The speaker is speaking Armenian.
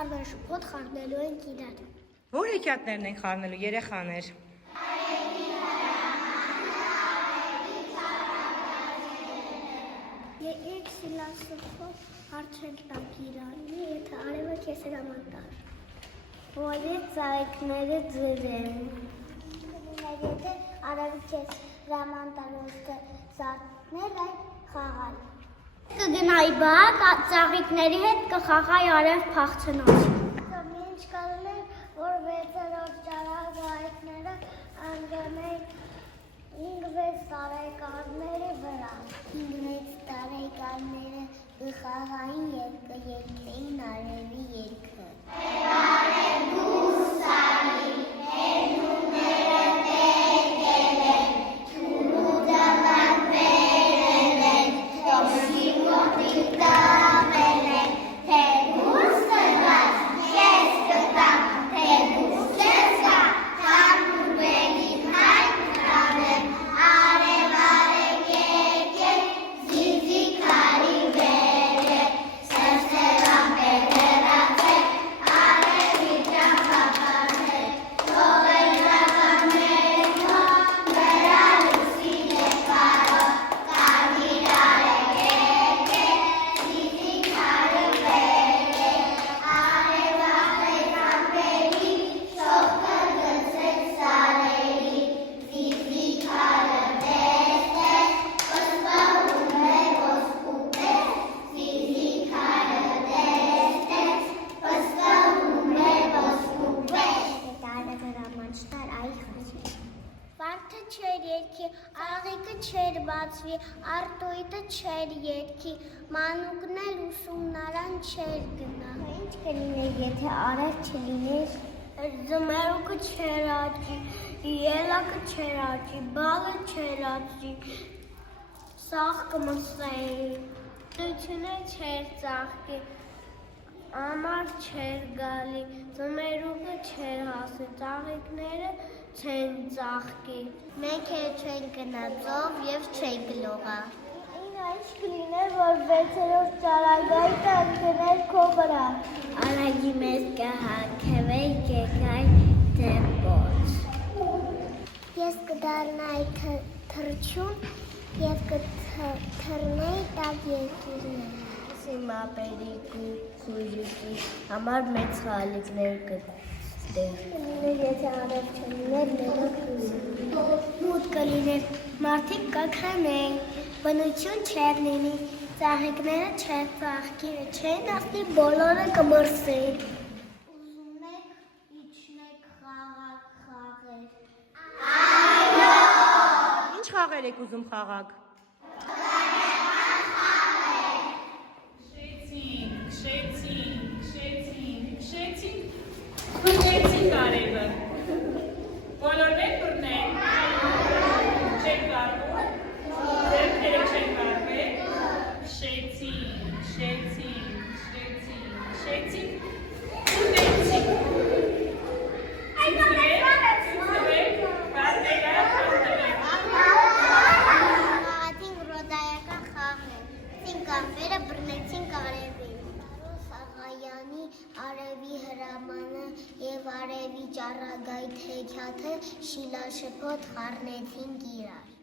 խառնել շփոթ խառնելու ենք իրար։ Որ հեքիաթներն են խառնելու երեխաներ։ Եկեք սիլասոփով հարցել տանք իրարին, եթե արևը քեզ հրաման տար։ Որի ծաղիկները ձեր են։ Եթե արևը քեզ հրաման տար ոսկե զարդնել այդ խաղալ։ Կգնայի բակ ծաղիկների հետ կխաղայի արև փախցնոց։ Ինչ կալներ, որ 6-րդ ճարագայթները անգնեն 5-6 տարեկանների վրա։ 5-6 տարեկանները կխաղային և կերգեին արևի երգը։ Վարդը չեր երգի, աղիքը չեր բացվի, արտույտը չեր երգի, մանուկն էլ ուսումնարան չեր գնա։ Ինչ կլիներ, եթե արև չլիներ, ձմերուկը չեր աճի, ելակը չեր աճի, բալը չեր աճի, սաղկը մսեի, դությունը չեր ծաղկի, ամար չեր գալի, ձմերուկը չեր հասի, ծաղիկները չեն ծաղկի։ Մենք էլ չեն գնա ծով և չեն գլողա։ Ինչ կլիներ, որ 6-րդ ճարագայթը ընկներ քո վրա։ Արագի մեզ կհագևեի կեկայ դեպոց։ Ես կդառնայի թռչուն և կթռնեի տակ երկիրներ։ Իմ ապերիկ ու խույրիկի համար մեծ խալիկներ եթե արև չլիներ, մենակ մութ կլիներ, մարդիկ կքնեն, բնություն չեր լինի, ծաղիկները չեր ծաղկի, չեն ասնի բոլորը կմրսեն։ Ուզում եք իջնեք խաղեր։ Այո։ Ինչ խաղեր եք ուզում խաղաք։ Քշեցինք արևը, բոլորներ բռնենք, չենք վարվում, ձեռքերը չենք վարվել, քշեցինք, ուտեցինք, ծուծվեք, վարվելակ, Աղատին ռոդայական խաղ է, ծինք ամպերը բռնեցինք արևին։ Սաղայանի արևի հրամանը և արևի ճառագայթ հեքիաթը շիլաշփոթ խառնեցինք իրար։